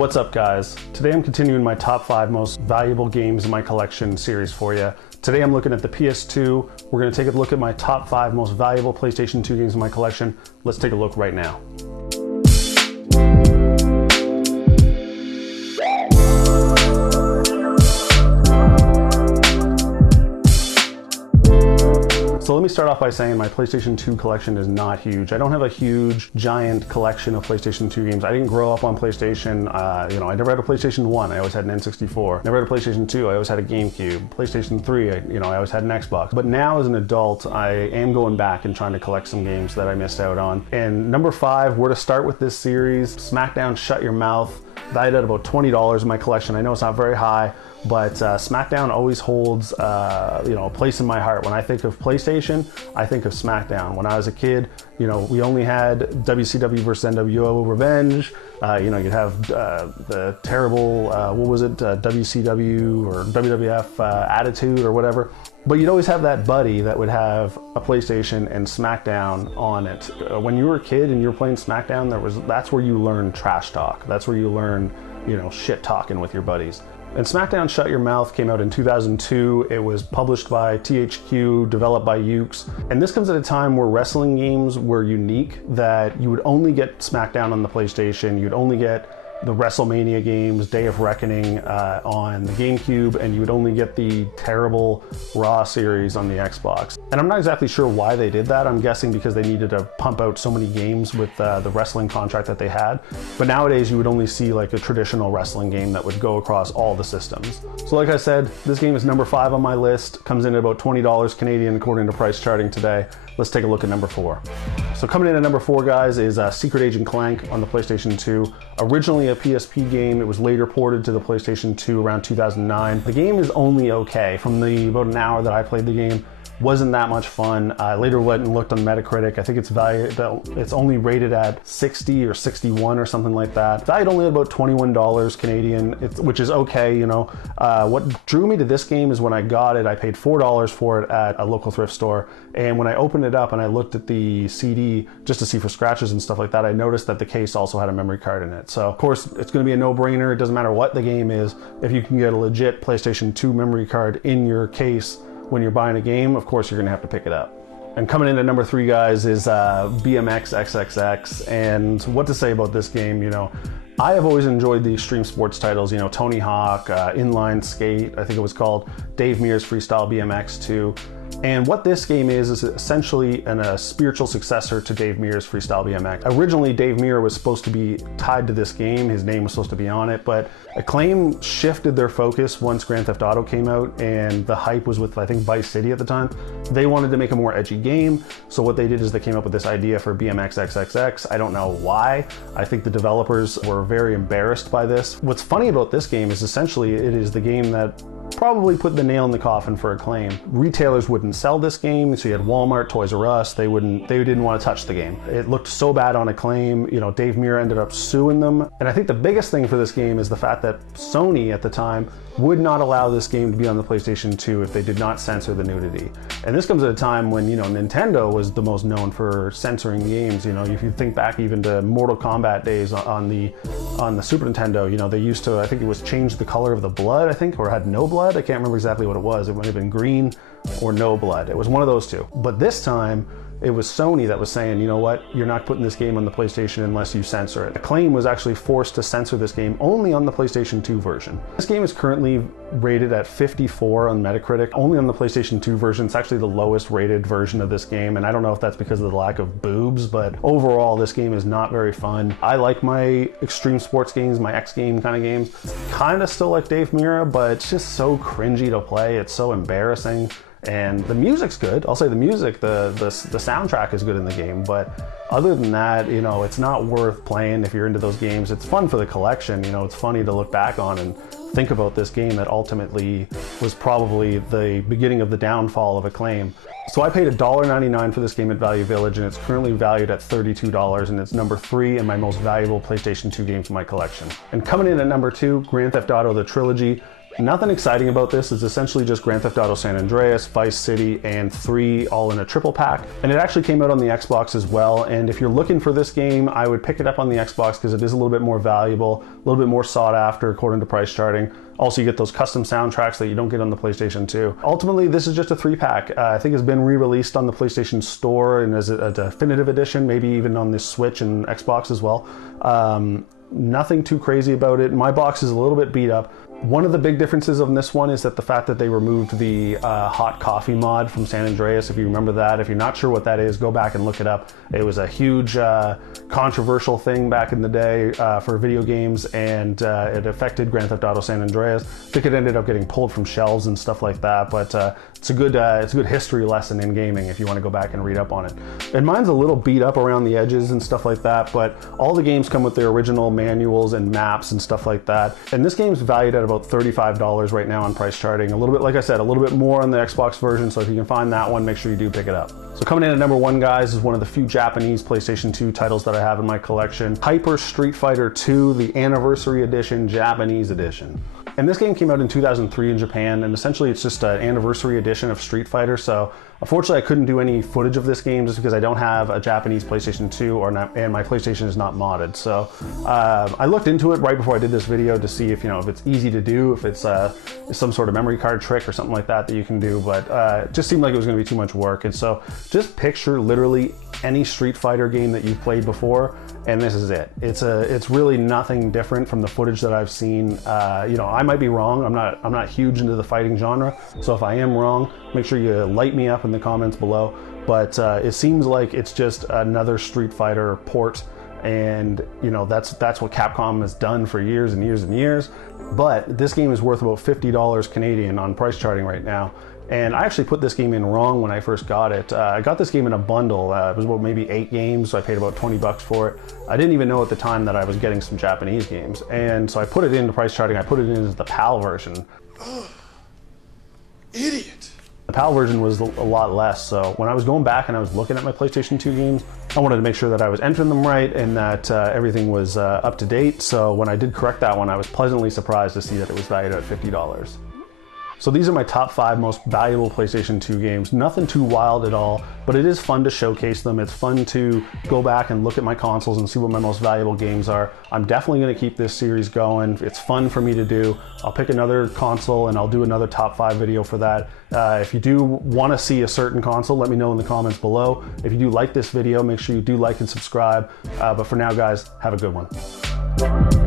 What's up, guys? Today I'm continuing my top 5 most valuable games in my collection series for you. Today I'm looking at the PS2. We're going to take a look at my top 5 most valuable PlayStation 2 games in my collection. Let's take a look right now. So let me start off by saying my PlayStation 2 collection is not huge. I don't have a huge, giant collection of PlayStation 2 games. I didn't grow up on PlayStation. I never had a PlayStation 1. I always had an N64. Never had a PlayStation 2. I always had a GameCube. PlayStation 3, I always had an Xbox. But now as an adult, I am going back and trying to collect some games that I missed out on. And number 5, where to start with this series, SmackDown Shut Your Mouth, valued at about $20 in my collection. I know it's not very high, but SmackDown always holds a place in my heart. When I think of PlayStation, I think of SmackDown. When I was a kid, we only had WCW versus NWO Revenge. You'd have the terrible, WCW or WWF Attitude or whatever. But you'd always have that buddy that would have a PlayStation and SmackDown on it. When you were a kid and you were playing SmackDown, that's where you learn trash talk. That's where you learn, shit talking with your buddies. And SmackDown Shut Your Mouth came out in 2002. It was published by THQ, developed by Ukes. And this comes at a time where wrestling games were unique, that you would only get SmackDown on the PlayStation, you'd only get the WrestleMania games, Day of Reckoning on the GameCube, and you would only get the terrible Raw series on the Xbox. And I'm not exactly sure why they did that. I'm guessing because they needed to pump out so many games with the wrestling contract that they had. But nowadays you would only see like a traditional wrestling game that would go across all the systems. So like I said, this game is number 5 on my list, comes in at about $20 Canadian according to PriceCharting today. Let's take a look at number 4. So coming in at number 4, guys, is Secret Agent CLANK on the PlayStation 2. Originally a PSP game, it was later ported to the PlayStation 2 around 2009. The game is only okay. From about an hour that I played the game, wasn't that much fun. I later went and looked on Metacritic. I think it's only rated at 60 or 61 or something like that. Valued only at about $21 Canadian, which is okay, What drew me to this game is when I got it, I paid $4 for it at a local thrift store. And when I opened it up and I looked at the CD just to see for scratches and stuff like that, I noticed that the case also had a memory card in it. So of course, it's gonna be a no-brainer. It doesn't matter what the game is. If you can get a legit PlayStation 2 memory card in your case when you're buying a game, of course you're gonna have to pick it up. And coming in at number 3, guys, is BMX XXX. And what to say about this game, I have always enjoyed the extreme sports titles, Tony Hawk, Inline Skate, I think it was called, Dave Mirra's Freestyle BMX 2. And what this game is essentially a spiritual successor to Dave Mirra's Freestyle BMX. Originally, Dave Mirra was supposed to be tied to this game. His name was supposed to be on it, but Acclaim shifted their focus once Grand Theft Auto came out, and the hype was with, I think, Vice City at the time. They wanted to make a more edgy game, so what they did is they came up with this idea for BMX XXX. I don't know why. I think the developers were very embarrassed by this. What's funny about this game is essentially it is the game that probably put the nail in the coffin for Acclaim. Retailers wouldn't sell this game, so you had Walmart, Toys R Us, they didn't want to touch the game. It looked so bad on Acclaim, Dave Mirra ended up suing them. And I think the biggest thing for this game is the fact that Sony at the time would not allow this game to be on the PlayStation 2 if they did not censor the nudity. And this comes at a time when, Nintendo was the most known for censoring games. If you think back even to Mortal Kombat days on the Super Nintendo, they used to, I think it was change the color of the blood, or had no blood. I can't remember exactly what it was. It might have been green or no blood. It was one of those two. But this time, it was Sony that was saying, you know what, you're not putting this game on the PlayStation unless you censor it. Acclaim was actually forced to censor this game only on the PlayStation 2 version. This game is currently rated at 54 on Metacritic, only on the PlayStation 2 version. It's actually the lowest rated version of this game, and I don't know if that's because of the lack of boobs, but overall, this game is not very fun. I like my extreme sports games, my X game kind of games. Kind of still like Dave Mirra, but it's just so cringy to play. It's so embarrassing. And the music's good. I'll say the music, the soundtrack is good in the game, but other than that, it's not worth playing if you're into those games. It's fun for the collection, it's funny to look back on and think about this game that ultimately was probably the beginning of the downfall of Acclaim. So I paid $1.99 for this game at Value Village, and it's currently valued at $32, and it's number 3 in my most valuable PlayStation 2 games in my collection. And coming in at number 2, Grand Theft Auto, the Trilogy. Nothing exciting about this. It's essentially just Grand Theft Auto San Andreas, Vice City, and 3 all in a triple pack. And it actually came out on the Xbox as well. And if you're looking for this game, I would pick it up on the Xbox because it is a little bit more valuable, a little bit more sought after according to PriceCharting. Also, you get those custom soundtracks that you don't get on the PlayStation 2. Ultimately, this is just a 3-pack. I think it's been re-released on the PlayStation Store and as a definitive edition, maybe even on the Switch and Xbox as well. Nothing too crazy about it. My box is a little bit beat up. One of the big differences on this one is that the fact that they removed the hot coffee mod from San Andreas, if you remember that. If you're not sure what that is, go back and look it up. It was a huge controversial thing back in the day for video games, and it affected Grand Theft Auto San Andreas. I think it ended up getting pulled from shelves and stuff like that, but it's a good history lesson in gaming if you want to go back and read up on it. And mine's a little beat up around the edges and stuff like that, but all the games come with their original manuals and maps and stuff like that. And this game's valued at about $35 right now on PriceCharting. A little bit, like I said, a little bit more on the Xbox version, so if you can find that one, make sure you do pick it up. So coming in at number 1, guys, is one of the few Japanese PlayStation 2 titles that I have in my collection. Hyper Street Fighter 2, the Anniversary Edition, Japanese Edition. And this game came out in 2003 in Japan, and essentially it's just an anniversary edition of Street Fighter. So unfortunately I couldn't do any footage of this game just because I don't have a Japanese PlayStation 2 and my PlayStation is not modded. So I looked into it right before I did this video to see if it's easy to do, if it's some sort of memory card trick or something like that you can do, but it just seemed like it was going to be too much work. And so just picture literally any Street Fighter game that you've played before, and this is it. It's really nothing different from the footage that I've seen. I might be wrong. I'm not huge into the fighting genre, so if I am wrong, make sure you light me up in the comments below. But it seems like it's just another Street Fighter port, and that's what Capcom has done for years and years and years. But this game is worth about $50 Canadian on PriceCharting right now. And I actually put this game in wrong when I first got it. I got this game in a bundle. It was about maybe 8 games, so I paid about 20 bucks for it. I didn't even know at the time that I was getting some Japanese games. And so I put it into PriceCharting. I put it in as the PAL version. Idiot. The PAL version was a lot less, so when I was going back and I was looking at my PlayStation 2 games, I wanted to make sure that I was entering them right and that everything was up to date. So when I did correct that one, I was pleasantly surprised to see that it was valued at $50. So these are my top 5 most valuable PlayStation 2 games. Nothing too wild at all, but it is fun to showcase them. It's fun to go back and look at my consoles and see what my most valuable games are. I'm definitely going to keep this series going. It's fun for me to do. I'll pick another console and I'll do another top 5 video for that. If you do want to see a certain console, let me know in the comments below. If you do like this video, make sure you do like and subscribe. But for now, guys, have a good one.